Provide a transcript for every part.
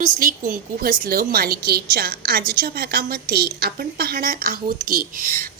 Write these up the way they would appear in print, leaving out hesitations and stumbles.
रुसली कुंकू हसलं मालिकेच्या आजच्या भागामध्ये आपण पाहणार आहोत की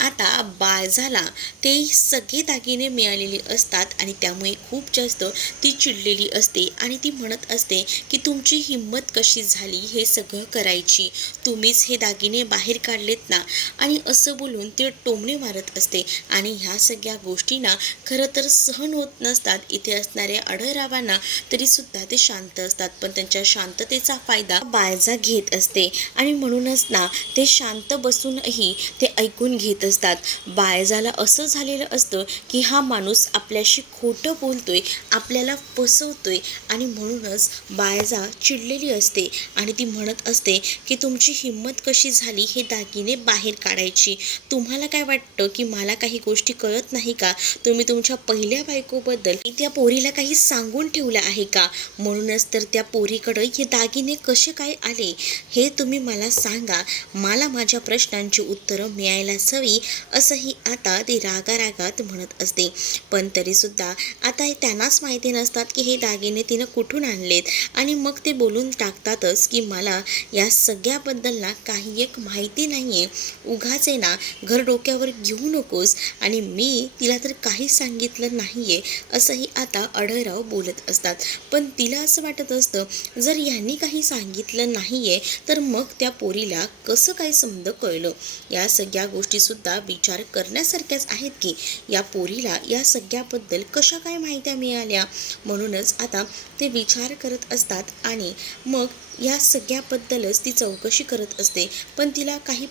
आता बाळजाला ते सगळे दागिने मिळालेले असतात आणि त्यामुळे खूप जास्त ती चिडलेली असते आणि ती म्हणत असते की तुमची हिंमत कशी झाली हे सगळं करायची, तुम्हीच हे दागिने बाहेर काढलेत ना. आणि असं बोलून ते टोमणे मारत असते आणि ह्या सगळ्या गोष्टींना खरं तर सहन होत नसतात इथे असणाऱ्या आढळरावांना. तरीसुद्धा ते शांत असतात, पण त्यांच्या शांततेचा फायदा बाळजा घेत असते आणि म्हणूनच ना ते शांत बसूनही ते ऐकून घेत असतात. बाळजाला असं झालेलं असतं की हा माणूस आपल्याशी खोटं बोलतोय, आपल्याला फसवतोय आणि म्हणूनच बाळजा चिडलेली असते आणि ती म्हणत असते की तुमची हिंमत कशी झाली हे दागिने बाहेर काढायची. तुम्हाला काय वाटतं की मला काही गोष्टी कळत नाही का? तुम्ही तुमच्या पहिल्या बायकोबद्दल त्या पोरीला काही सांगून ठेवलं आहे का? म्हणूनच तर त्या पोरीकडे हे दागिने कसे काय आले हे तुम्ही मला सांगा. मला माझ्या प्रश्नांची उत्तरं मिळायलाच हवी, असंही आता ती रागारागात म्हणत असते. पण तरीसुद्धा आता त्यांनाच माहिती नसतात की हे दागिने तिनं कुठून आणलेत आणि मग ते बोलून टाकतातच की मला या सगळ्याबद्दल ना काही एक माहिती नाही आहे, उगाच ना घर डोक्यावर घेऊ नकोस आणि मी तिला तर काही सांगितलं नाही आहे, असंही आता आढळराव बोलत असतात. पण तिला असं वाटत असतं जर यांनी काही सांगितलं नाही आहे तर मग त्या पोरीला कसं काय समजं कळलं. या सगळ्या गोष्टीसुद्धा विचार करण्यासारख्याच आहेत की या पोरीला या सगळ्याबद्दल कशा काय माहिती मिळाल्या. म्हणूनच आता ते विचार करत असतात आणि मग या सगळ्याबद्दलच ती चौकशी करत असते. पण तिला काही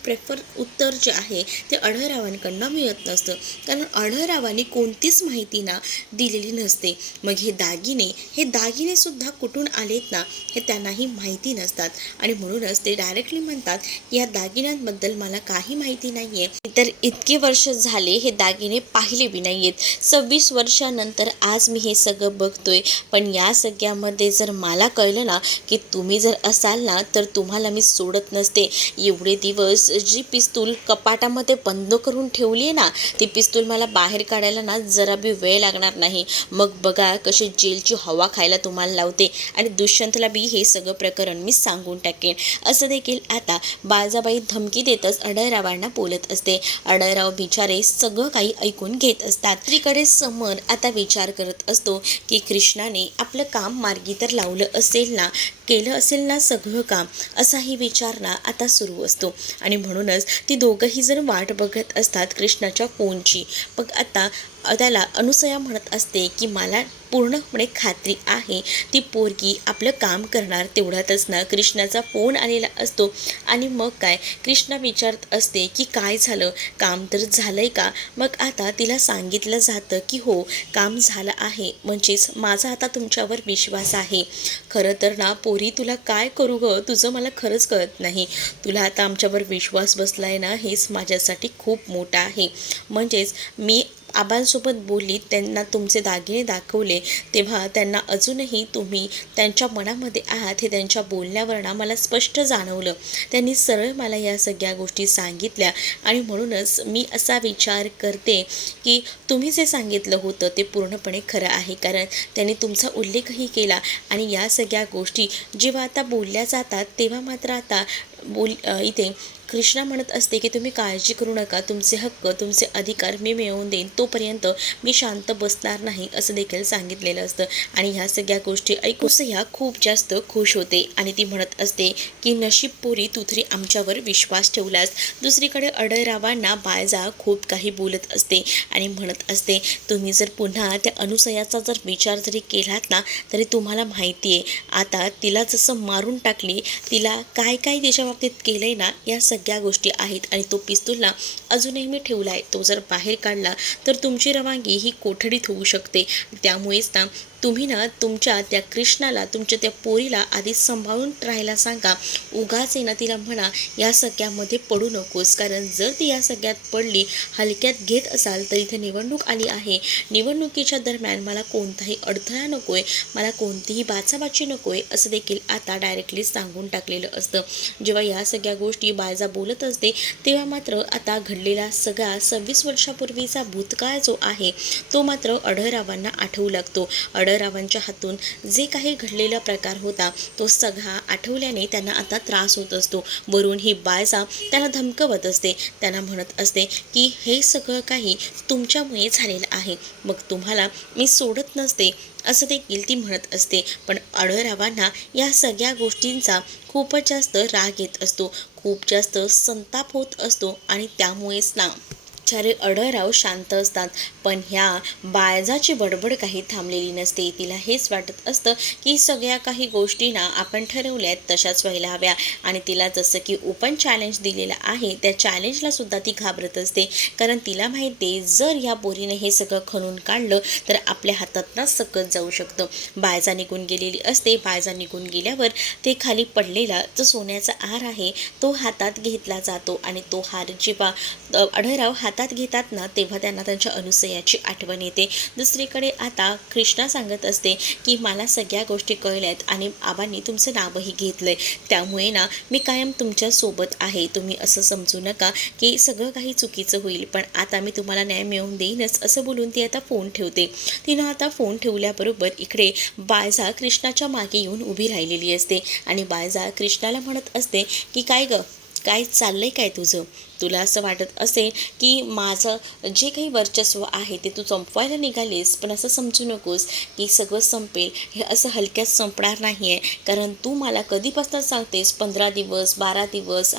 उत्तर जे आहे ते आढळरावांकडनं मिळत नसतं, कारण आढळरावांनी कोणतीच माहिती ना दिलेली नसते. मग हे दागिनेसुद्धा कुठून आलेत ना हे त्यांनाही माहिती नसतात आणि म्हणूनच ते डायरेक्टली म्हणतात या दागिन्यांबद्दल मला काही माहिती नाही आहे. तर इतके वर्ष झाले हे दागिने पाहिले बी नाही आहेत, 26 वर्षानंतर आज मी हे सगळं बघतोय. पण या सगळ्यामध्ये जर मला कळलं ना की तुम्ही जर असाल ना तर तुम्हाला मी सोडत नसते. एवढे दिवस जी पिस्तूल कपाटामध्ये बंद करून ठेवली आहे ना ती पिस्तूल मला बाहेर काढायला ना जरा बी वेळ लागणार नाही. मग बघा कशी जेलची हवा खायला तुम्हाला लावते आणि दुष्यंतला बी हे सगळं प्रकरण मी सांगून टाकेन, असं देखील आता बाळजाबाई धमकी देतच आढळरावांना बोलत असते. आढळराव बिचारे सगळं काही ऐकून घेत असतात. दुसरीकडे समर आता विचार करत असतो की कृष्णाने आपलं काम मार्गी तर लावलं असेल ना, केलं असेल ना सगळं काम, असाही विचार ना आता सुरू असतो आणि म्हणूनच ती दोघंही जर वाट बघत असतात कृष्णाच्या फोनची. मग आता त्याला अनुसया म्हणत असते की मला पूर्णपणे खात्री आहे ती पोरगी आपलं काम करणार. तेवढ्यातच ना कृष्णाचा फोन आलेला असतो आणि मग काय कृष्णा विचारत असते की काय झालं, काम तर झालंय का? मग आता तिला सांगितलं जातं की हो काम झालं आहे, म्हणजेच माझा आता तुमच्यावर विश्वास आहे. खरं तर ना पोरी तुला काय करू गं, तुझं मला खरंच कळत नाही. तुला आता आमच्यावर विश्वास बसलाय ना हेच माझ्यासाठी खूप मोठं आहे. म्हणजेच मी आबांसोबत बोलली, त्यांना तुमचे दागिने दाखवले तेव्हा त्यांना अजूनही तुम्ही त्यांच्या मनामध्ये आहात हे त्यांच्या बोलण्यावरनं मला स्पष्ट जाणवलं. त्यांनी सरळ मला या सगळ्या गोष्टी सांगितल्या आणि म्हणूनच मी असा विचार करते की तुम्ही जे सांगितलं होतं ते पूर्णपणे खरं आहे, कारण त्यांनी तुमचा उल्लेखही केला. आणि या सगळ्या गोष्टी जेव्हा आता बोलल्या जातात तेव्हा मात्र आता इथे कृष्णा म्हणत असते की तुम्ही काळजी करू नका, तुमचे हक्क तुमचे अधिकार मी मिळवून देईन, तोपर्यंत मी शांत बसणार नाही, असं देखील सांगितलेलं असतं. आणि ह्या सगळ्या गोष्टी ऐकून ह्या खूप जास्त खुश होते आणि ती म्हणत असते की नशीब पोरी तू तरी आमच्यावर विश्वास ठेवलास. दुसरीकडे आढळरावांना बाळजा खूप काही बोलत असते आणि म्हणत असते तुम्ही जर पुन्हा त्या अनुसयाचा जर विचार जरी केलात ना तरी तुम्हाला माहिती आहे आता तिला जसं मारून टाकली, तिला काय काय तिच्या बाबतीत केलंय ना या सगळ्या गोष्टी आहेत. आणि तो पिस्तूल ना अजूनही मी ठेवला आहे, तो जर बाहेर काढला तर तुमची रवानगी ही कोठडीत होऊ शकते. त्यामुळेच ना तुम्ही ना तुमच्या त्या कृष्णाला तुमच्या त्या पोरीला आधी सांभाळून राहायला सांगा. उगाच ना तिला म्हणा या सगळ्यामध्ये पडू नकोस, कारण जर ती या सगळ्यात पडली, हलक्यात घेत असाल तर इथे निवडणूक आली आहे, निवडणुकीच्या दरम्यान मला कोणताही अडथळा नको आहे, मला कोणतीही बाचाबाची नको आहे, असं देखील आता डायरेक्टली सांगून टाकलेलं असतं. जेव्हा या सगळ्या गोष्टी बाळजा बोलत असते तेव्हा मात्र आता घडलेला सगळा 26 वर्षापूर्वीचा भूतकाळ जो आहे तो मात्र आढळरावांना आठवू लागतो. अडरावांच्या हातून जे काही घडलेला प्रकार होता तो सगळा आठवल्याने त्यांना आता त्रास होत असतो. वरून ही बायजा त्यांना धमकवत असते, त्यांना म्हणत असते की हे सगळं काही तुमच्यामुळे झालेलं आहे, मग तुम्हाला मी सोडत नसते असं देखील ती म्हणत असते. पण अडरावांना या सगळ्या गोष्टींचा खूपच जास्त राग येत असतो, खूप जास्त संताप होत असतो आणि त्यामुळेच ना बिचारे अडराव शांत असतात. पण ह्या बायजाची बडबड काही थांबलेली नसते. तिला हेच वाटत असतं की सगळ्या काही गोष्टी ना आपण ठरवल्यात तशाच व्हायला हव्या आणि तिला जसं की ओपन चॅलेंज दिलेलं आहे त्या चॅलेंजला सुद्धा ती घाबरत असते. कारण तिला माहिती आहे जर या पोरीने हे सगळं खणून काढलं तर आपल्या हातातनंच सकत जाऊ शकतं. बायजा निघून गेलेली असते. बायजा निघून गेल्यावर ते खाली पडलेला जो सोन्याचा हार आहे तो हातात घेतला जातो आणि तो हार जेव्हा अडराव हातात घेतात ना तेव्हा त्यांना त्यांच्या अनुसयाची आठवण येते. दुसरीकडे आता कृष्णा सांगत असते की मला सगळ्या गोष्टी कळल्यात आणि आबांनी तुमचं नावही घेतलंय, त्यामुळे ना मी कायम तुमच्या सोबत आहे. तुम्ही असं समजू नका की सगळं काही चुकीचं होईल, पण आता मी तुम्हाला न्याय मिळवून देईनच असं बोलून ती आता फोन ठेवते. तिनं आता फोन ठेवल्याबरोबर इकडे बायजा कृष्णाच्या मागे येऊन उभी राहिलेली असते आणि बायजा कृष्णाला म्हणत असते की काय चाललंय काय तुझं? तुला असं वाटत असेल की माझं जे काही वर्चस्व आहे ते तू संपवायला निघालीस, पण असं समजू नकोस की सगळं संपेल हे असं हलक्यात संपणार नाही आहे. कारण तू मला कधीपासून सांगतेस 15 दिवस 12 दिवस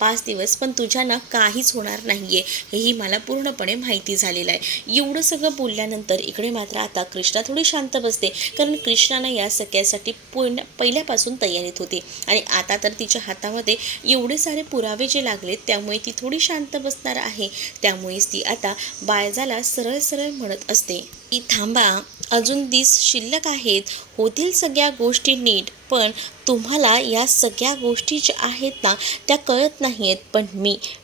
5 दिवस, पण तुझ्यानं काहीच होणार नाही आहे हेही मला पूर्णपणे माहिती झालेलं आहे. एवढं सगळं बोलल्यानंतर इकडे मात्र आता कृष्णा थोडी शांत बसते, कारण कृष्णानं या सगळ्यासाठी पहिल्यापासून तयारीत होती आणि आता तर तिच्या हातामध्ये एवढे सारे पुरावे जे लागलेत त्यामुळे ती थोडी शांत बसणार आहे. त्यामुळेच ती आता बायजाला सरळ सरळ म्हणत असते की थांबा, अजून दिस शिल्लक आहेत, होतील सगळ्या गोष्टी नीट, पण तुम्हाला या सगळ्या गोष्टी ज्या आहेत ना त्या कळत नाही आहेत. पण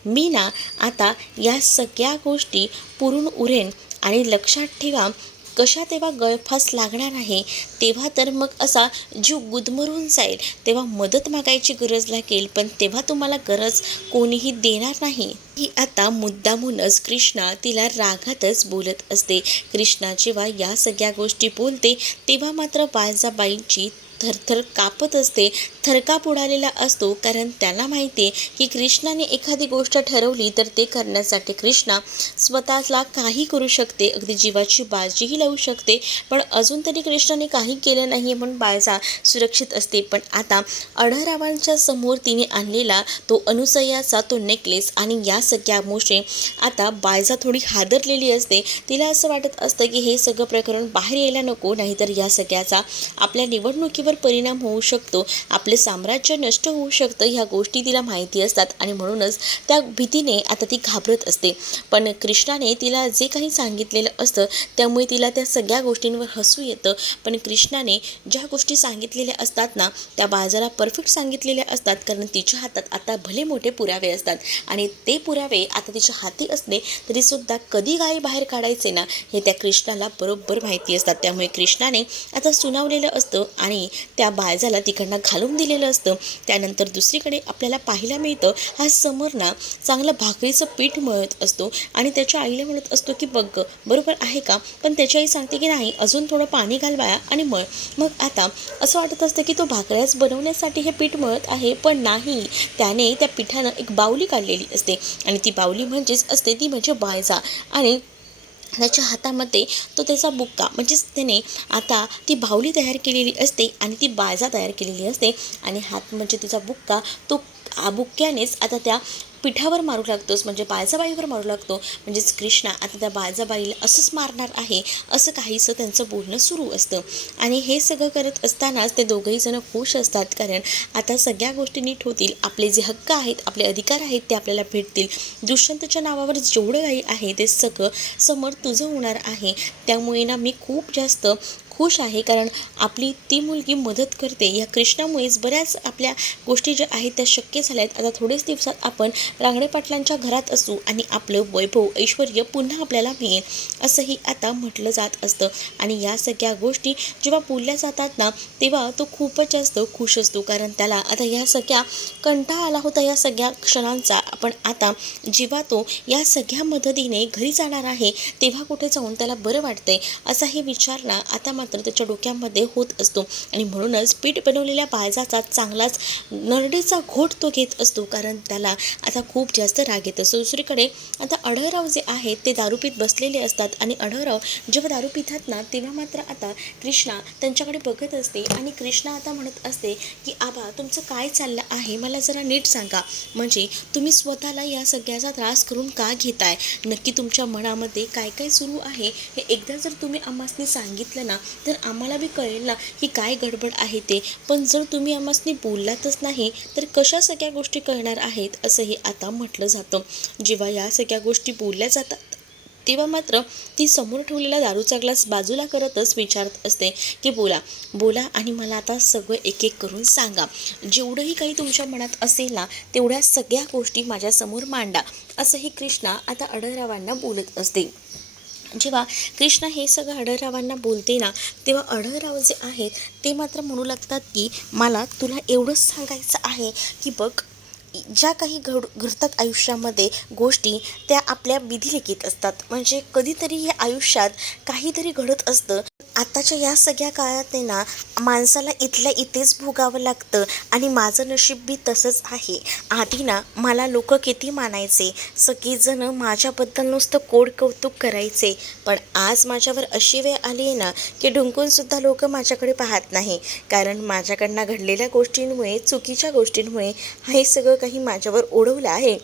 मी ना आता या सगळ्या गोष्टी पुरून उरेन आणि लक्षात ठेवा कशा तेव्हा गळफास लागणार आहे तेव्हा तर मग असा जीव गुदमरून जाईल, तेव्हा मदत मागायची गरज लागेल, पण तेव्हा तुम्हाला गरज कोणीही देणार नाही. ही आता मुद्दामूनच कृष्णा तिला रागातच बोलत असते. कृष्णा जेव्हा या सगळ्या गोष्टी बोलते तेव्हा मात्र बायजाबाईंची थरथर कापत असते, थरकाप उडालेला असतो. कारण त्याला माहिती आहे की कृष्णाने एखादी गोष्ट ठरवली तर ते करण्यासाठी कृष्णा स्वतःला काही करू शकते, अगदी जीवाची बाजीही लावू शकते, पण अजून तरी कृष्णाने काही केलं नाही आहे म्हणून बायजा सुरक्षित असते. पण आता अडरावांच्या समोर तिने आणलेला तो अनुसयाचा तो नेकलेस आणि या सगळ्या गोष्टी आता बायजा थोडी हादरलेली असते. तिला असं वाटत असतं की हे सगळं प्रकरण बाहेर यायला नको, नाहीतर या सगळ्याचा आपल्या निवडणुकीवर परिणाम होऊ शकतो, आपले साम्राज्य नष्ट होऊ शकतं. ह्या गोष्टी तिला माहिती असतात आणि म्हणूनच त्या भीतीने आता ती घाबरत असते. पण कृष्णाने तिला जे काही सांगितलेलं असतं त्यामुळे तिला त्या सगळ्या गोष्टींवर हसू येतं. पण कृष्णाने ज्या गोष्टी सांगितलेल्या असतात ना त्या बायजाला परफेक्ट सांगितलेल्या असतात, कारण तिच्या हातात आता भले मोठे पुरावे असतात आणि ते पुरावे आता तिच्या हाती असले तरीसुद्धा कधी गायी बाहेर काढायचे ना हे त्या कृष्णाला बरोबर माहिती असतात. त्यामुळे कृष्णाने आता सुनावलेलं असतं आणि त्या बायजाला तिकडनं घालून दिलेलं असतं. त्यानंतर दुसरीकडे आपल्याला पाहायला मिळतं हा समर ना चांगलं भाकरीचं पीठ मळत असतो आणि त्याच्या आईला म्हणत असतो की बघ बरोबर आहे का, पण त्याची आई सांगते की नाही अजून थोडं पाणी घाल बाया आणि मळ. मग आता असं वाटत असतं की तो भाकऱ्याच बनवण्यासाठी हे पीठ मळत आहे, पण नाही, त्याने त्या पिठानं एक बाहुली काढलेली असते आणि ती बाहुली म्हणजेच असते ती म्हणजे बायजा आणि त्याच्या हातामध्ये तो त्याचा बुक्का म्हणजेच त्याने आता ती बाहुली तयार केलेली असते आणि ती बायजा तयार केलेली असते आणि हात म्हणजे तिचा बुक्का तो बुक्क्यानेच आता त्या पिठावर मारू लागतोस म्हणजे बायजाबाईवर मारू लागतो. म्हणजेच कृष्णा आता त्या बायजाबाईला असंच मारणार आहे असं काहीसं त्यांचं बोलणं सुरू असतं आणि हे सगळं करत असतानाच ते दोघंही जण खुश असतात, कारण आता सगळ्या गोष्टी नीट होतील, आपले जे हक्क आहेत आपले अधिकार आहेत ते आपल्याला भेटतील. दुष्यंतच्या नावावर जेवढं काही आहे ते सगळं समोर तुझं होणार आहे. त्यामुळे ना मी खूप जास्त खुश आहे, कारण आपली ती मुलगी मदत करते. या कृष्णामुळेच बऱ्याच आपल्या गोष्टी ज्या आहेत त्या शक्य झाल्या आहेत. आता थोडेच दिवसात आपण रांगडे पाटलांच्या घरात असू आणि आपलं वैभव ऐश्वर्य पुन्हा आपल्याला मिळेल असंही आता म्हटलं जात असतं. आणि या सगळ्या गोष्टी जेव्हा बोलल्या जातात ना तेव्हा तो खूपच जास्त खुश असतो, कारण त्याला आता या सगळ्या कंटाळा आला होता या सगळ्या क्षणांचा. आपण आता जेव्हा तो या सगळ्या मदतीने घरी जाणार आहे तेव्हा कुठे जाऊन त्याला बरं वाटतंय असाही विचार ना आता मात्र मात्र त्याच्या डोक्यामध्ये होत असतो आणि म्हणूनच पीठ बनवलेल्या बाळजाचा चांगलाच नरडीचा घोट तो घेत असतो, कारण त्याला आता खूप जास्त राग येत असतो. दुसरीकडे आता अढळराव जे आहेत ते दारू पीत बसलेले असतात आणि अढळराव जेव्हा दारू पितात ना तेव्हा मात्र आता कृष्णा त्यांच्याकडे बघत असते आणि कृष्णा आता म्हणत असते की आबा तुमचं काय चाललं आहे, मला जरा नीट सांगा. म्हणजे तुम्ही स्वतःला या सगळ्याचा त्रास करून का घेताय, नक्की तुमच्या मनामध्ये काय काय सुरू आहे हे एकदा जर तुम्ही आम्हासनी सांगितलं ना तर आम्हाला बी कळेल ना की काय गडबड आहे ते. पण जर तुम्ही आम्हासनी बोललातच नाही तर कशा सगळ्या गोष्टी कळणार आहेत, असंही आता म्हटलं जातं. जेव्हा या सगळ्या गोष्टी बोलल्या जातात तेव्हा मात्र ती समोर ठेवलेला दारूचा ग्लास बाजूला करतच विचारत असते की बोला बोला आणि मला आता सगळं एक एक करून सांगा. जेवढंही काही तुमच्या मनात असेल ना तेवढ्या सगळ्या गोष्टी माझ्यासमोर मांडा, असंही कृष्णा आता अढळरावांना बोलत असते. जेव्हा कृष्णा हे सगळं अढळरावांना बोलते ना तेव्हा अढळराव जे आहेत ते मात्र म्हणू लागतात की मला तुला एवढंच सांगायचं आहे की बघ, ज्या काही घडतात आयुष्यामध्ये गोष्टी त्या आपल्या विधिलिखित असतात. म्हणजे कधीतरी हे आयुष्यात काहीतरी घडत असतं. आताच्या या सगळ्या काळात आहे ना माणसाला इथल्या इथेच भोगावं लागतं आणि माझं नशीब बी तसंच आहे. आधी ना मला लोक किती मानायचे, सगळेजण माझ्याबद्दल नुसतं कोड कौतुक करायचे, पण आज माझ्यावर अशी वेळ आली आहे ना की ढुंकूनसुद्धा लोक माझ्याकडे पाहत नाही, कारण माझ्याकडनं घडलेल्या गोष्टींमुळे चुकीच्या गोष्टींमुळे हे सगळं काही माझ्यावर ओढवलं आहे,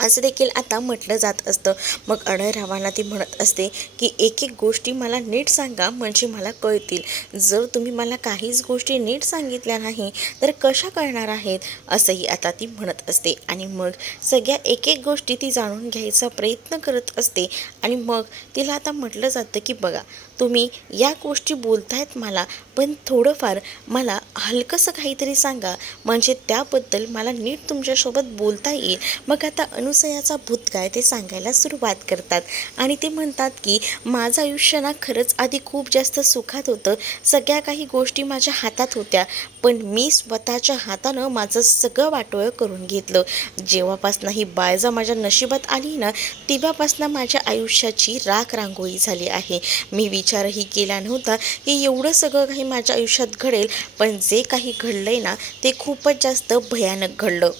असं देखील आता म्हटलं जात असतं. मग अढळरावांना ती म्हणत असते की एक एक गोष्टी मला नीट सांगा म्हणजे मला कळतील. जर तुम्ही मला काहीच गोष्टी नीट सांगितल्या नाही तर कशा कळणार आहेत, असंही आता ती म्हणत असते. आणि मग सगळ्या एक एक गोष्टी ती जाणून घ्यायचा प्रयत्न करत असते. आणि मग तिला आता म्हटलं जातं की बघा तुम्ही या गोष्टी बोलतायत मला, पण थोडंफार मला हलकंसं काहीतरी सांगा म्हणजे त्याबद्दल मला नीट तुमच्यासोबत बोलता येईल. मग आता अनुसयाचा भूतकाळ ते सांगायला सुरुवात करतात आणि ते म्हणतात की माझं आयुष्य ना खरंच आधी खूप जास्त सुखात होतं, सगळ्या काही गोष्टी माझ्या हातात होत्या, पण मी स्वतःच्या हातानं माझं सगळं वाटोळं करून घेतलं. जेव्हापासनं ही बाळजा माझ्या नशिबात आली ना तेव्हापासनं माझ्या आयुष्याची राख रांगोळी झाली आहे. मी विचारही केला नव्हता की एवढं सगळं काही माझ्या आयुष्यात घडेल, पण जे काही घडलंय ना ते खूपच जास्त भयानक घडलं.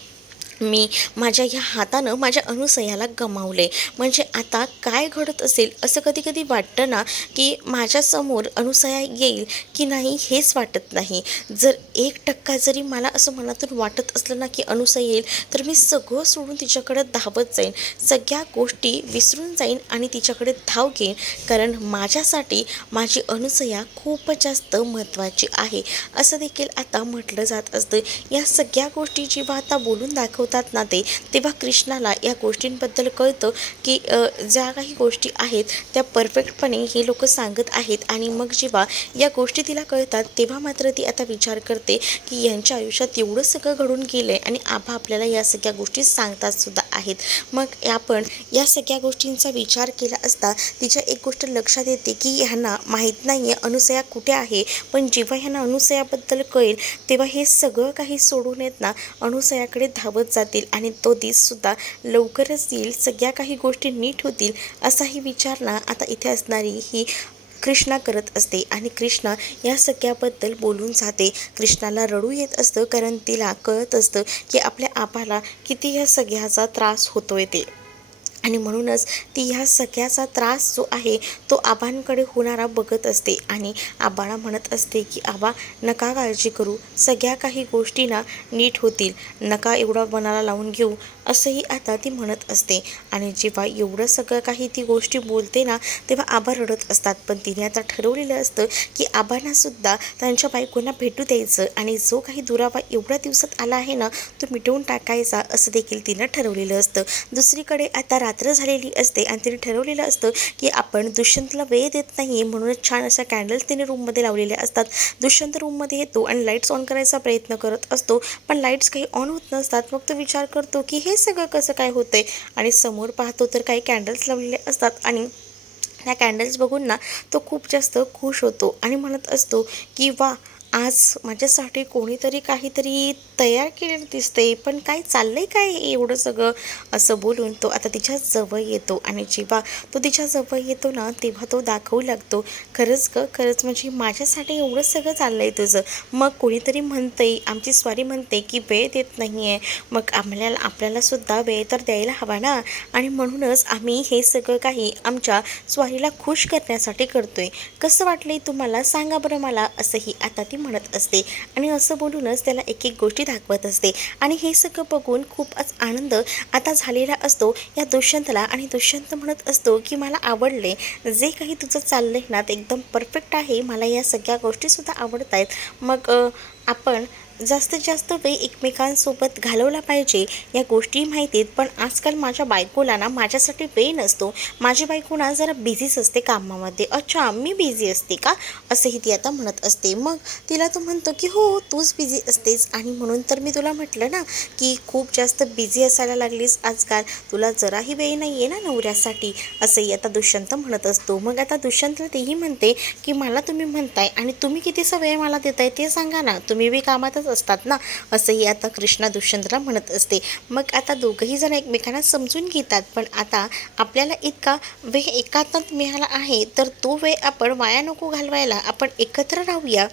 मी माझ्या ह्या हातानं माझ्या अनुसयाला गमावले. म्हणजे आता काय घडत असेल असं कधी कधी वाटतं ना की माझ्यासमोर अनुसया येईल की नाही हेच वाटत नाही. जर 1% जरी मला असं मनातून वाटत असलं ना की अनुसया येईल तर मी सगळं सोडून तिच्याकडे धावत जाईन, सगळ्या गोष्टी विसरून जाईन आणि तिच्याकडे धाव घेईन, कारण माझ्यासाठी माझी अनुसया खूपच जास्त महत्त्वाची आहे, असं देखील आता म्हटलं जात असतं. या सगळ्या गोष्टी जेव्हा आता बोलून दाखवतात ना तेव्हा कृष्णाला या गोष्टींबद्दल कळतं की ज्या काही गोष्टी आहेत त्या परफेक्टपणे हे लोक सांगत आहेत. आणि मग जेव्हा या गोष्टी तिला कळतात तेव्हा मात्र ती आता विचार करते की यांच्या आयुष्यात एवढं सगळं घडून गेलं आहे आणि आबा आपल्याला या सगळ्या गोष्टी सांगतात सुद्धा आहेत. मग आपण या सगळ्या गोष्टींचा विचार केला असता तिच्या एक गोष्ट लक्षात येते की ह्यांना माहीत नाही आहे अनुसया कुठे आहे, पण जेव्हा ह्यांना अनुसयाबद्दल कळेल तेव्हा हे सगळं काही सोडून येत ना अनुसयाकडे धावत जातील आणि तो दिससुद्धा लवकरच येईल, सगळ्या काही गोष्टी नीट होतील, असाही विचार ना आता इथे असणारी ही कृष्णा करत असते. आणि कृष्णा या सगळ्याबद्दल बोलून जाते. कृष्णाला रडू येत असतं, कारण तिला कळत असतं की आपल्या आबाला किती या सगळ्याचा त्रास होतोय ते, आणि म्हणूनच ती ह्या सगळ्याचा त्रास जो आहे तो आबांकडे होणारा बघत असते आणि आबाला म्हणत असते की आबा नका काळजी करू, सगळ्या काही गोष्टी ना नीट होतील, नका एवढा मनाला लावून घेऊ, असंही आता ती म्हणत असते. आणि जेव्हा एवढं सगळं काही ती गोष्टी बोलते ना तेव्हा आबा रडत असतात, पण तिने आता ठरवलेलं असतं की आबांनासुद्धा त्यांच्या बायकोंना भेटू द्यायचं आणि जो काही दुरावा एवढ्या दिवसात आला आहे ना तो मिटवून टाकायचा, असं देखील तिनं ठरवलेलं असतं. दुसरीकडे आता रात्र झालेली असते आणि तिने ठरवलेलं असतं की आपण दुष्यंतला वेळ देत नाही, म्हणूनच छान अशा कॅन्डल्स तिने रूममध्ये लावलेल्या असतात. दुष्यंत रूममध्ये येतो आणि लाईट्स ऑन करायचा प्रयत्न करत असतो, पण लाईट्स काही ऑन होत नसतात. मग तो विचार करतो की हे सगळं कसं काय होतंय, आणि समोर पाहतो तर काही कॅन्डल्स लावलेले असतात आणि त्या कॅन्डल्स बघून ना तो खूप जास्त खुश होतो आणि म्हणत असतो की वा आज माझ्यासाठी कोणीतरी काहीतरी तयार केलेलं दिसतंय, पण काय चाललंय काय एवढं सगळं, असं बोलून तो आता तिच्या जवळ येतो. आणि जेव्हा तो तिच्या जवळ येतो ना, तेव्हा तो दाखवू लागतो, खरंच ग, खरंच म्हणजे माझ्यासाठी एवढं सगळं चाललंय तुझं. मग कोणीतरी म्हणतंय, आमची स्वारी म्हणते की वेळ देत नाही आहे, मग आपल्याला सुद्धा वेळ तर द्यायला हवा ना. आणि म्हणूनच आम्ही हे सगळं काही आमच्या स्वारीला खुश करण्यासाठी करतोय. कसं वाटलंय तुम्हाला सांगा बरं मला, असंही आता ती म्हणत असते. आणि असं बोलूनच त्याला एक एक गोष्टी दाखवत असते. आणि हे सगळं बघून खूपच आनंद आता झालेला असतो या दुष्यंतला. आणि दुष्यंत म्हणत असतो की मला आवडले, जे काही तुझं चाललंय ना ते एकदम परफेक्ट आहे, मला या सगळ्या गोष्टीसुद्धा आवडत आहेत. मग आपण जास्तीत जास्त वेळ एकमेकांसोबत घालवला पाहिजे, या गोष्टी माहिती आहेत. पण आजकाल माझ्या बायकोला ना माझ्यासाठी वेळ नसतो, माझी बायको ना जरा बिझीच असते कामामध्ये. अच्छा, मी बिझी असते का, असंही ती आता म्हणत असते. मग तिला तो म्हणतो की हो, तूच बिझी असतेस, आणि म्हणून तर मी तुला म्हटलं ना की खूप जास्त बिझी असायला लागलीस आजकाल, तुला जराही वेळ नाही आहे ना नवऱ्यासाठी, असंही आता दुष्यंत म्हणत असतो. मग आता दुष्यंतला तेही म्हणते की मला तुम्ही म्हणताय, आणि तुम्ही कितीसा वेळ मला देताय ते सांगा ना, तुम्ही बी कामातच असतात ना, असंही आता कृष्णा दुष्यंतला म्हणत असते. मग आता दोघंही जण एकमेकांना समजून घेतात. पण आता आपल्याला इतका वेळ एकांतात मिळाला आहे, तर तो वेळ आपण वाया नको घालवायला, आपण एकत्र राहूया.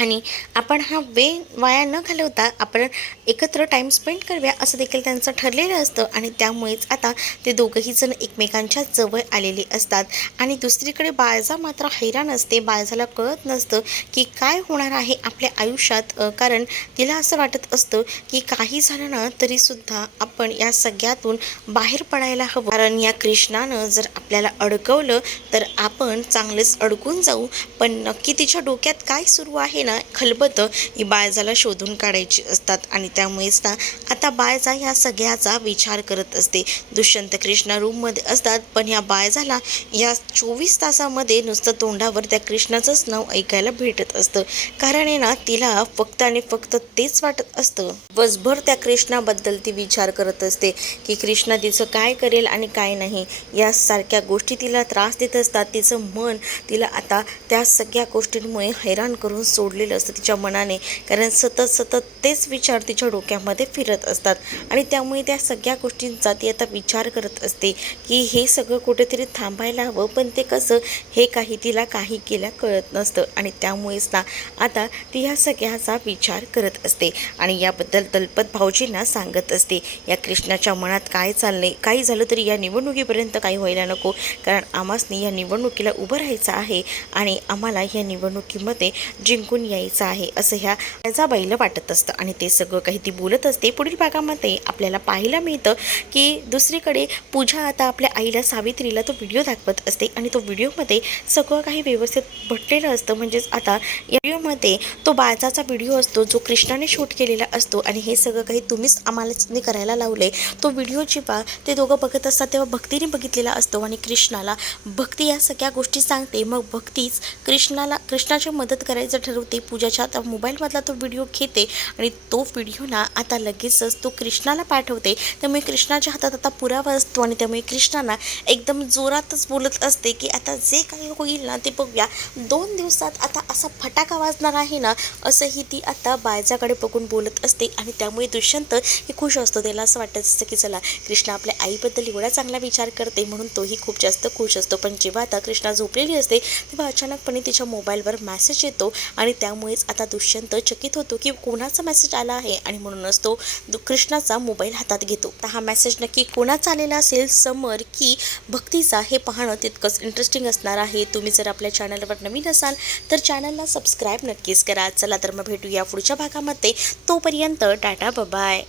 आणि आपण हा वेळ वाया न घालवता आपण एकत्र टाईम स्पेंड करूया, असं देखील त्यांचं ठरलेलं असतं. आणि त्यामुळेच आता ते दोघंही जण एकमेकांच्या जवळ आलेले असतात. आणि दुसरीकडे बाळजा मात्र हैराण असते. बाळजाला कळत नसतं की काय होणार आहे आपल्या आयुष्यात, कारण तिला असं वाटत असतं की काही झालं ना तरीसुद्धा आपण या सगळ्यातून बाहेर पडायला हवं, कारण या कृष्णानं जर आपल्याला अडकवलं तर आपण चांगलेच अडकून जाऊ. पण नक्की तिच्या डोक्यात काय सुरू आहे ना, खलबतं ही बाळजाला शोधून काढायची असतात. आणि त्यामुळेच ना आता बाळजा ह्या सगळ्याचा विचार करत असते. दुष्यंत कृष्णा रूममध्ये असतात, पण ह्या बाळजाला या 24 तासामध्ये नुसतं तोंडावर त्या कृष्णाचंच नाव ऐकायला भेटत असतं. कारण आहे ना, तिला फक्त आणि फक्त तेच वाटत असतं. दिवसभर त्या कृष्णाबद्दल ती विचार करत असते की कृष्णा तिचं काय करेल आणि काय नाही, यासारख्या गोष्टी तिला त्रास देत असतात. तिचं मन तिला आता त्या सगळ्या गोष्टींमुळे हैराण करून सोडलेलं असतं तिच्या मनाने, कारण सतत तेच विचार तिच्या डोक्यामध्ये फिरत असतात. आणि त्यामुळे त्या सगळ्या गोष्टींचा ती आता विचार करत असते की हे सगळं कुठेतरी थांबायला हवं, पण ते कसं, हे काही तिला काही केल्या कळत नसतं. आणि त्यामुळेच ना आता ती ह्या सगळ्याचा विचार करत असते. आणि याबद्दल दलपत भाऊजींना सांगत असते, या कृष्णाच्या मनात काय चाललंय, काही झालं तरी या निवडणुकीपर्यंत काही व्हायला नको, कारण आम्हासनी या निवडणुकीला उभं राहायचं आहे आणि आम्हाला ह्या निवडणुकीमध्ये जिंकून यायचं आहे, असं ह्या बाईला वाटत असतं. आणि ते सगळं काही ती बोलत असते. पुढील भागामध्ये आपल्याला पाहायला मिळतं की दुसरीकडे पूजा आता आपल्या आईला सावित्रीला तो व्हिडिओ दाखवत असते. आणि तो व्हिडिओमध्ये सगळं काही व्यवस्थित भटलेलं असतं. म्हणजेच आता या व्हिडिओमध्ये तो बाळजाचा व्हिडिओ असतो जो कृष्णाने शूट केलेला असतो. आणि हे सगळं काही तुम्हीच आम्हाला करायला लावले. तो व्हिडिओ जेव्हा ते दोघं बघत असतात तेव्हा भक्तीने बघितलेला असतो. आणि कृष्णाला भक्ती या सगळ्या गोष्टी सांगते. मग भक्तीच कृष्णाची मदत करायचं ठरवते. पूजाच्या आता मोबाईलमधला तो व्हिडिओ घेते आणि तो व्हिडिओ ना आता लगेचच तो कृष्णाला पाठवते. त्यामुळे कृष्णाच्या हातात आता पुरावा असतो. आणि त्यामुळे कृष्णाला एकदम जोरातच बोलत असते की आता जे काही होईल ना ते बघूया, 2 दिवसात आता असा फटाका वाजणार आहे ना, असंही ती आता बाळजाकडे बघून बोलत असते. आणि त्यामुळे दुष्यंत हे खुश असतो. त्याला असं वाटत असतं की चला, कृष्णा आपल्या आईबद्दल एवढा चांगला विचार करते, म्हणून तोही खूप जास्त खुश असतो. पण जेव्हा आता कृष्णा झोपलेली असते तेव्हा अचानकपणे तिच्या मोबाईलवर मेसेज येतो. आणि त्यामुळेच आता दुष्यंत चकित होतो की कोणाचा मेसेज आला आहे. आणि म्हणूनच तो कृष्णाचा मोबाईल हातात घेतो. तर हा मेसेज नक्की कोणाचा आलेला असेल, समर की भक्तीचा, हे पाहणं तितकंच इंटरेस्टिंग असणार आहे. तुम्ही जर आपल्या चॅनलवर नवीन असाल तर चॅनलला सबस्क्राईब नक्कीच करा. चला तर मग भेटूया पुढच्या भागामध्ये. तोपर्यंत टाटा, बाय.